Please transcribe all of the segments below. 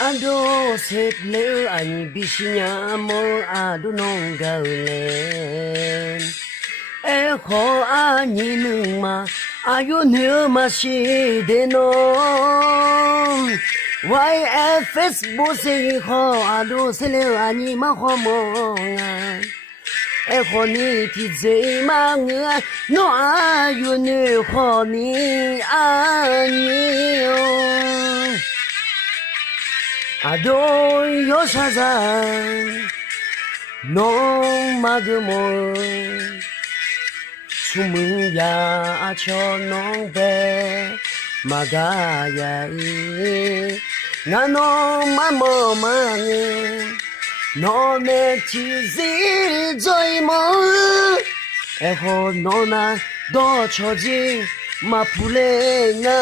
Ado set le ani bisinya mo ado nong gaulen. Echo ani numa ayo numa si denon. Why Facebook se ho ado sele ani ma ho monga. Echo ni ti ze manga no ayo ne ho ni ani. Adon yoshazan non magumo sumuya acho non be magaya I nano mamo mange no ne chizi joimo eho nona do choji mapule nga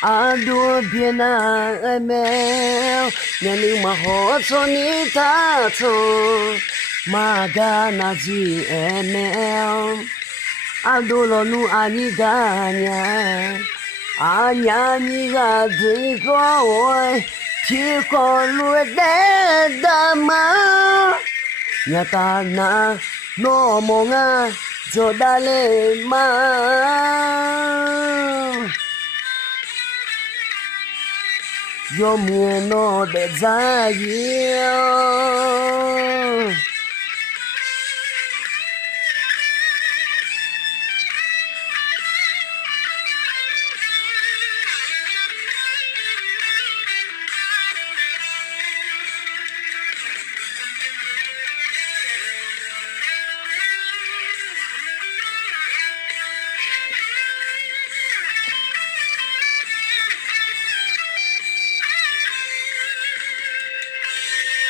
Ado biena emel Nani maho ni tato Magana ji emel Ado lo nu ani ganya Anya ni ga diko oi Tiko lu de dama Nyata na no monga Jodale ma Yo no desire.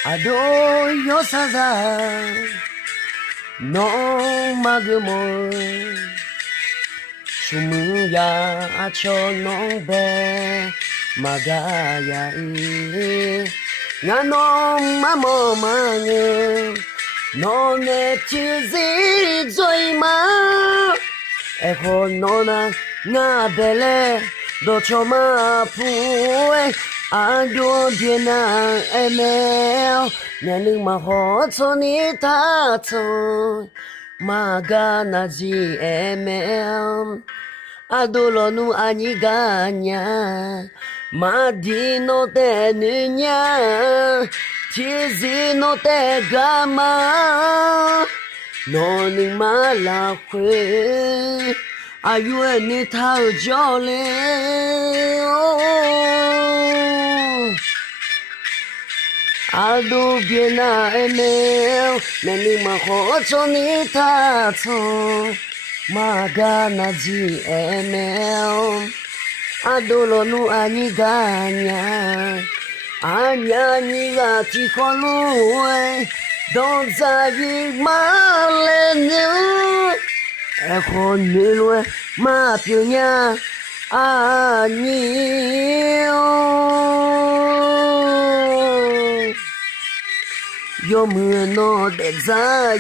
Ado yosaza no magumo Sumuya acho no be magaya I Nano mamo mange no ne chizi zoima Echo nona na bele do choma pue Ado biena emel Nani maho ni tato Magana ji emel Ado lo nu ani ganya Madino te nunya Tizi no te gama Noni malakwe Ayu ni tau jole Ado biena emel Nani maho ni tato Magana ji emel Ado lo nu ani ganya Anya ni ga ti kolue Don't zagi malenu Echo nilwe ma piunya Ani Yo no desire